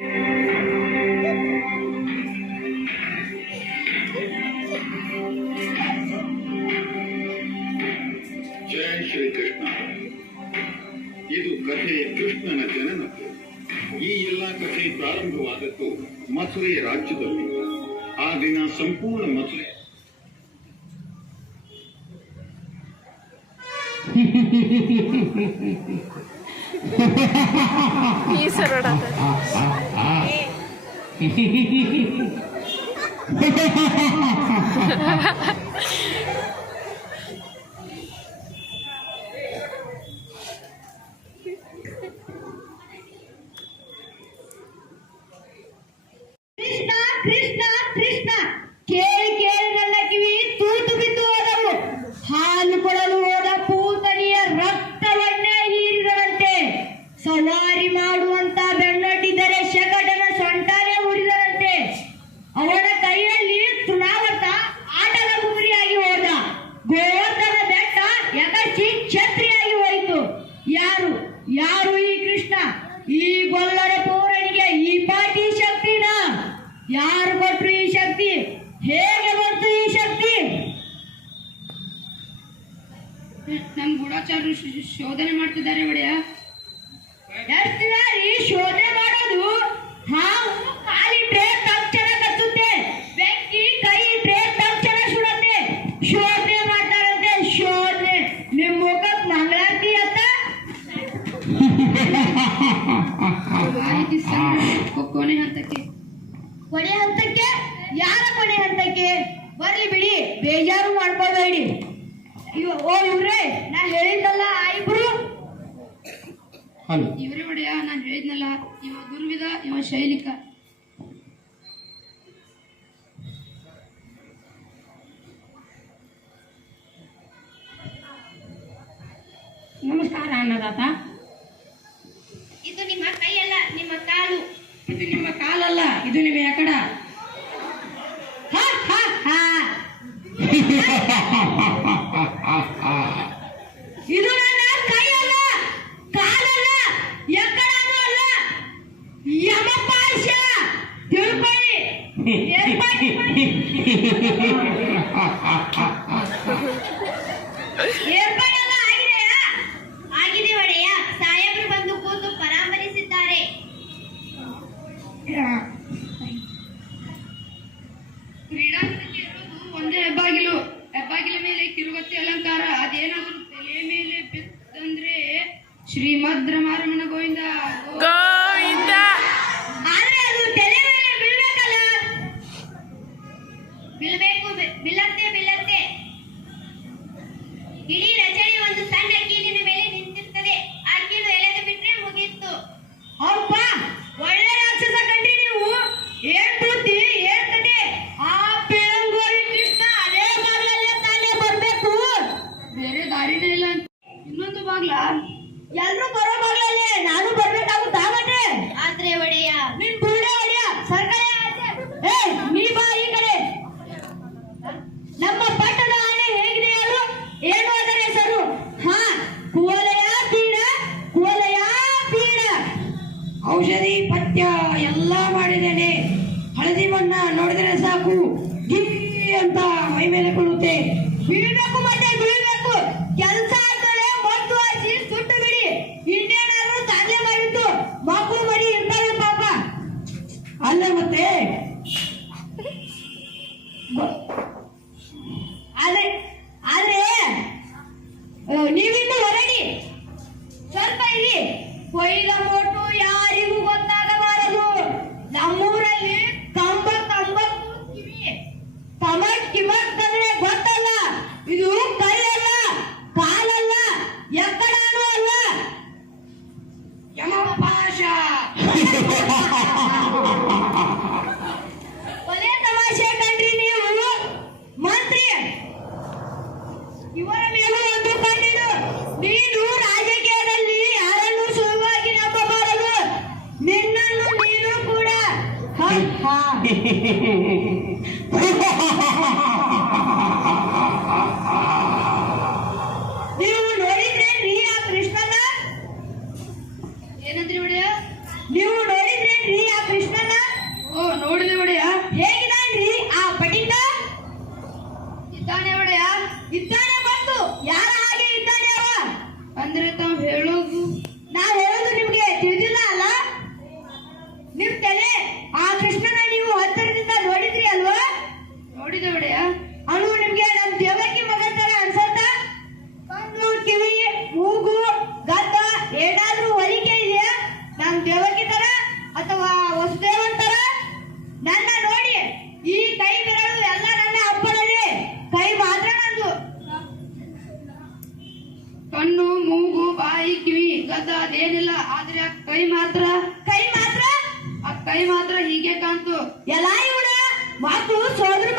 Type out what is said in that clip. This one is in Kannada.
ಜಯ ಶ್ರೀಕೃಷ್ಣ. ಇದು ಕಥೆ ಕೃಷ್ಣನ ಜನನದ್ದು. ಈ ಎಲ್ಲ ಕಥೆ ಪ್ರಾರಂಭವಾದದ್ದು ಮಥುರೆ ರಾಜ್ಯದಲ್ಲಿ. ಆ ದಿನ ಸಂಪೂರ್ಣ ಮಥುರೆ ಕೃಷ್ಣ ಕೃಷ್ಣ ಕೃಷ್ಣ ಕೇಳಿ ಕೇಳಿ ನನ್ನ ಕಿವಿ ತೂತು ಬಿದ್ದು ಹೋದವು. ಹಾಲು ಕೊಡಲು ಹೋದ ಪೂತನಿಯ ರಕ್ತವನ್ನೇ ಹೀರಿದರಂತೆ. ಸವಾರಿ ಮಾಡುವಂತ ಬೆನ್ನಟ್ಟಿದ್ದರೆ ಶಕಟನ ಸೊಂಟನೇ ಉರಿದರಂತೆ. ಅವನ ಕೈಯಲ್ಲಿ ತೃಣಾವರ್ತ ಆಟದ ಬುಗುರಿಯಾಗಿ ಹೋದ. ಗೋವರ್ಧನ ಬೆಟ್ಟ ಎಗರ್ಚಿ ಛತ್ರಿಯಾಗಿ ಹೋಯಿತು. ಯಾರು ಯಾರು ಈ ಕೃಷ್ಣ? ಈ ಗೊಲ್ಲರ ಪೂರಣಿಗೆ ಈ ಪಾಟಿ ಶಕ್ತಿನ ಯಾರು ಕೊಟ್ರು? ಈ ಶಕ್ತಿ ಹೇಗೆ ಬಂತು? ಈ ಶಕ್ತಿ ನಮ್ ಗೂಢಚಾರರು ಶೋಧನೆ ಮಾಡ್ತಿದ್ದಾರೆ ಒಡೆಯ. ಈ ಶೋಧನೆ ಮಾಡೋದು? ಹಾವು ಕಾಲಿಟ್ರೆ ತಕ್ಷಣ ಕಚ್ಚುತ್ತೆ, ಬೆಂಕಿ ಕೈ ಇಟ್ರೆ ತಕ್ಷಣ ಸುಡುತ್ತೆ. ಶೋಧನೆ ಮಾಡ್ತಾರಂತೆ, ಶೋಧನೆ. ನಿಮ್ ಮುಖಕ್ಕೆ ಮಂಗಳಾರತಿ ಅಂತ ಕೊನೆ ಹಂತಕ್ಕೆ. ಕೊನೆ ಹಂತಕ್ಕೆ? ಯಾರ ಕೊನೆ ಹಂತಕ್ಕೆ? ಬರ್ಲಿ ಬಿಡಿ, ಬೇಜಾರು ಮಾಡ್ಕೋಬೇಡಿ. ಓ ಇವ್ರೆ, ನಾ ಹೇಳಿದ್ದಲ್ಲ ಇಬ್ರು ಇವರೇ ಒಡೆಯ, ನಾನು ಹೇಳಿದ್ನಲ್ಲ, ಇವ ದುರ್ವಿಧ, ಇವ ಶೈಲಿಕ. ನಮಸ್ಕಾರ ಅನ್ನದಾತ. ಇದು ನಿಮ್ಮ ಕೈಯಲ್ಲ, ನಿಮ್ಮ ಕಾಲು. ಇದು ನಿಮ್ಮ ಕಾಲಲ್ಲ, ಇದು ನಿಮ್ಮ ಎಕಡ. ಇದು ನನ್ನ ಕೈಯಲ್ಲ, ಕಾಲಲ್ಲ, ಎಕ್ಕಡನೂ ಅಲ್ಲ. ಯಮಪಾಶ ತಿಳ್ಕೊಳ್ಳಿ. ಏರ್ಪಾಡೆಲ್ಲ ಆಗಿದೆಯಾ? ಆಗಿದೆ ಒಡೆಯ. ಸಾಹೇಬರು ಬಂದು ಕೂತು ಪರಾಮರಿಸಿದ್ದಾರೆ. ಕ್ರೀಡಾಂಗಣಕ್ಕೆ ಇರೋದು ಒಂದೇ ಹೆಬ್ಬಾಗಿಲು. ಹೆಬ್ಬಾಗಿಲ ಮೇಲೆ ಕಿರುಗತ್ತಿ ಅಲಂಕಾರ. ಅದೇನಾದ್ರೂ ತಲೆ ಮೇಲೆ ಬಿತ್ತಂದ್ರೆ ಶ್ರೀಮದ್ ರಮಾರಮಣ ಗೋವಿಂದ ಗೋವಿಂದ. ಆದ್ರೆ ಅದು ತಲೆ ಮೇಲೆ ಬೀಳ್ಬೇಕಲ್ಲ. ಬೀಳ್ಬೇಕು, ಬೀಳತ್ತೆ ಬೀಳತ್ತೆ. ಇಡೀ ರಚನೆ ಒಂದು ಸಣ್ಣ ಕೀಲಿನ ಮೇಲೆ ನಿಂತಿರ್ತದೆ. ಆ ಕೀಲು ಎಳೆದು ಬಿಟ್ರೆ ಮುಗೀತು. ಅಪ್ಪ, ಒಳ್ಳೆ ರಾಕ್ಷಸ ಕಂಡ್ರಿ ನೀವು. ಏನ್ ಬುದ್ಧಿ, ಏನ್ ಕತೆ. ಆ ಪೇಂಗೋರಿ ಕೃಷ್ಣ ಅದೇ ಬಾಗ್ಲಲ್ಲೇ ತಾನೇ ಬರ್ಬೇಕು. ಬೇರೆ ದಾರಿನೇ ಇಲ್ಲ. ಇನ್ನೊಂದು ಬಾಗ್ಲ? ಎಲ್ರು ಬರೋ ಬಾಗ್ಲಲ್ಲೇ ನಾನು ಬರ್ಬೇಕಾಗುತ್ತಾ ಮತ್ತೆ? ಆದ್ರೆ ಒಡೆಯ, ನಿನ್ ಬುರುಡೆ ಒಡೆಯ, ಸರ್ಕಳೆ ಆಚೆ. ಏ, ನೀ ಬಾ ಈ ಕಡೆ. ನಮ್ಮ ಪಟ್ಟದ ಆನೆ ಹೇಗಿದೆ ಹೇಳು? ಏನು ಅದರ ಹೆಸರು? ಕುವಲಯ ತೀಡ, ಕುವಲಯ ತೀಡ. ಔಷಧಿ ಪಥ್ಯ ಎಲ್ಲ ಮಾಡಿದ್ದೇನೆ. ಹಳದಿ ಬಣ್ಣ ನೋಡಿದರೆ ಸಾಕು, ಗಿ ಅಂತ ಮೈ ಮೇಲೆ ಕೊಡುತ್ತೆ. ಬೀಳ್ಬೇಕು ಮತ್ತೆ ಬೀಳ್ಬೇಕು. ಕೆಲಸ ಆದ್ಮೇಲೆ ಮದ್ದು ಹಚ್ಚಿ ಸುಟ್ಟು ಬಿಡಿ. ಇನ್ನೇನಾದ್ರೂ ತಾನೇ ಮಾಡಿದ್ದು. ಮಕ್ಕಳು ಮರಿ ಇರ್ತಾರೆ ಪಾಪ. ಅಲ್ಲ ಮತ್ತೆ ಆದ್ರೆ ಆದ್ರೆ ನೀವಿನ್ನು ಹೊರಡಿ, ಸ್ವಲ್ಪ ಇರಿ. ಕೊಯ್ಲ ಮೋಟು ಯಾರಿಗೂ ಗೊತ್ತಾಗಬಾರದು. ನಮ್ಮೂರಲ್ಲಿ ಕಂಬಕ್ಕೂ ಕಿವಿ. ಕಿಮಕ್ಕಂದ್ರೆ ಗೊತ್ತಲ್ಲ. ಇದು ಕೈಯಲ್ಲ, ಕಾಲಲ್ಲ, ಎಕ್ಕಡನೂ ಅಲ್ಲ. ಯಮಪಾಶ. ಕೊಲೆ ತಮಾಷೆ ಕಂಡ್ರಿ ನೀವು. ಮಂತ್ರಿ, ಇವರ ಮೇಲೂ ಒಂದು ಕಣ್ಣಿಡು. ನೀನು ರಾಜಕೀಯದಲ್ಲಿ ಯಾರನ್ನು ಸುಲಭವಾಗಿ ನಂಬಬಾರದು. ನಿನ್ನನ್ನು ನೀನು ಕೂಡ. ನೀವು ನೋಡಿದ್ರೇನ್ರಿ ಆ ಕೃಷ್ಣನ? ಏನಂದ್ರಿ ಒಡೆಯ? ನೀವು ನೋಡಿದ್ರೇನ್ರಿ ಆ ಕೃಷ್ಣ? ನಾನ್ ದೇವಕಿ ತರ ಅಥವಾ ವಸುದೇವನ್ ತರ? ನನ್ನ ನೋಡಿ ಈ ಕೈ ಬೆರಳು ಎಲ್ಲ ನನ್ನ ಅಪ್ಪನಲ್ಲಿ, ಕೈ ಮಾತ್ರ ನಂದು. ಕಣ್ಣು, ಮೂಗು, ಬಾಯಿ, ಕಿವಿ, ಗದ್ದ ಅದೇನಿಲ್ಲ, ಆದ್ರೆ ಆ ಕೈ ಮಾತ್ರ ಕೈ ಮಾತ್ರ ಹೀಗೆ ಕಾಣ್ತು. ಎಲ್ಲ ಇವಳ ಮಾತು ಸೋದರ